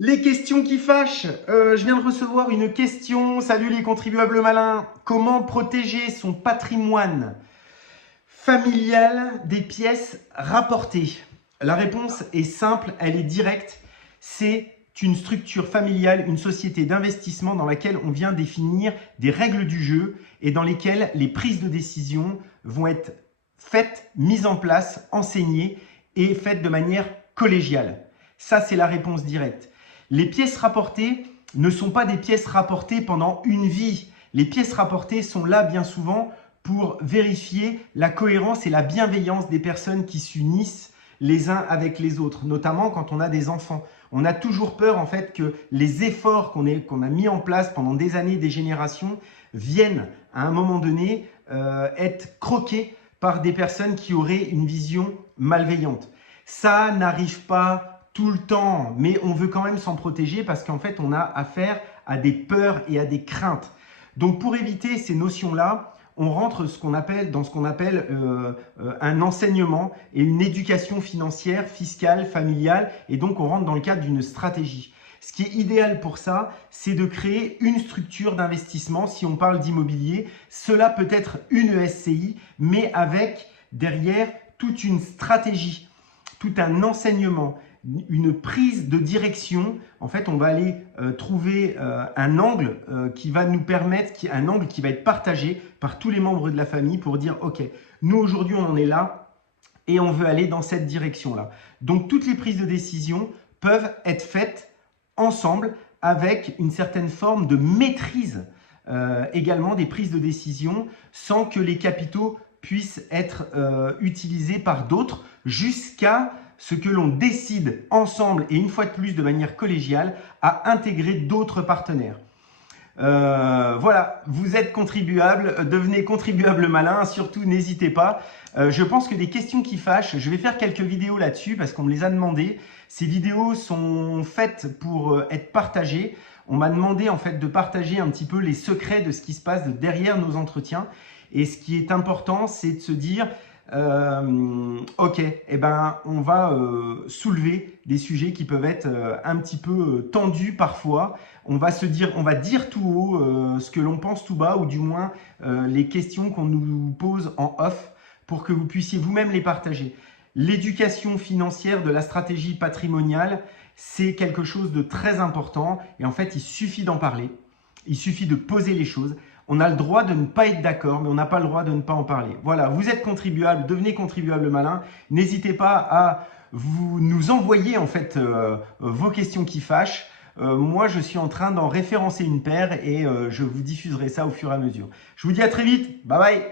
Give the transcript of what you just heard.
Les questions qui fâchent. Je viens de recevoir une question. Salut les contribuables malins. Comment protéger son patrimoine familial des pièces rapportées? La réponse est simple, elle est directe. C'est une structure familiale, une société d'investissement dans laquelle on vient définir des règles du jeu et dans lesquelles les prises de décision vont être faites, mises en place, enseignées et faites de manière collégiale. Ça, c'est la réponse directe. Les pièces rapportées ne sont pas des pièces rapportées pendant une vie. Les pièces rapportées sont là bien souvent pour vérifier la cohérence et la bienveillance des personnes qui s'unissent les uns avec les autres, notamment quand on a des enfants. On a toujours peur en fait que les efforts qu'on a mis en place pendant des années, des générations, viennent à un moment donné être croqués par des personnes qui auraient une vision malveillante. Ça n'arrive pas tout le temps, mais on veut quand même s'en protéger parce qu'en fait, on a affaire à des peurs et à des craintes. Donc, pour éviter ces notions-là, on rentre dans ce qu'on appelle un enseignement et une éducation financière, fiscale, familiale, et donc on rentre dans le cadre d'une stratégie. Ce qui est idéal pour ça, c'est de créer une structure d'investissement. Si on parle d'immobilier, cela peut être une SCI, mais avec derrière toute une stratégie, tout un enseignement, une prise de direction. En fait, on va aller trouver un angle qui va nous permettre, un angle qui va être partagé par tous les membres de la famille pour dire, OK, nous aujourd'hui on en est là et on veut aller dans cette direction-là. Donc, toutes les prises de décision peuvent être faites ensemble avec une certaine forme de maîtrise également des prises de décision sans que les capitaux puissent être utilisés par d'autres jusqu'à ce que l'on décide ensemble et une fois de plus de manière collégiale à intégrer d'autres partenaires. Voilà, vous êtes contribuable, devenez contribuable malin, surtout n'hésitez pas. Je pense que des questions qui fâchent, je vais faire quelques vidéos là-dessus parce qu'on me les a demandées. Ces vidéos sont faites pour être partagées. On m'a demandé en fait de partager un petit peu les secrets de ce qui se passe derrière nos entretiens. Et ce qui est important, c'est de se dire, ok, eh ben, on va soulever des sujets qui peuvent être un petit peu tendus parfois. On va dire tout haut ce que l'on pense tout bas, ou du moins les questions qu'on nous pose en off pour que vous puissiez vous-même les partager. L'éducation financière de la stratégie patrimoniale, c'est quelque chose de très important et en fait, il suffit d'en parler. Il suffit de poser les choses. On a le droit de ne pas être d'accord, mais on n'a pas le droit de ne pas en parler. Voilà, vous êtes contribuable, devenez contribuable malin. N'hésitez pas à nous envoyer en fait vos questions qui fâchent. Moi, je suis en train d'en référencer une paire et je vous diffuserai ça au fur et à mesure. Je vous dis à très vite. Bye bye.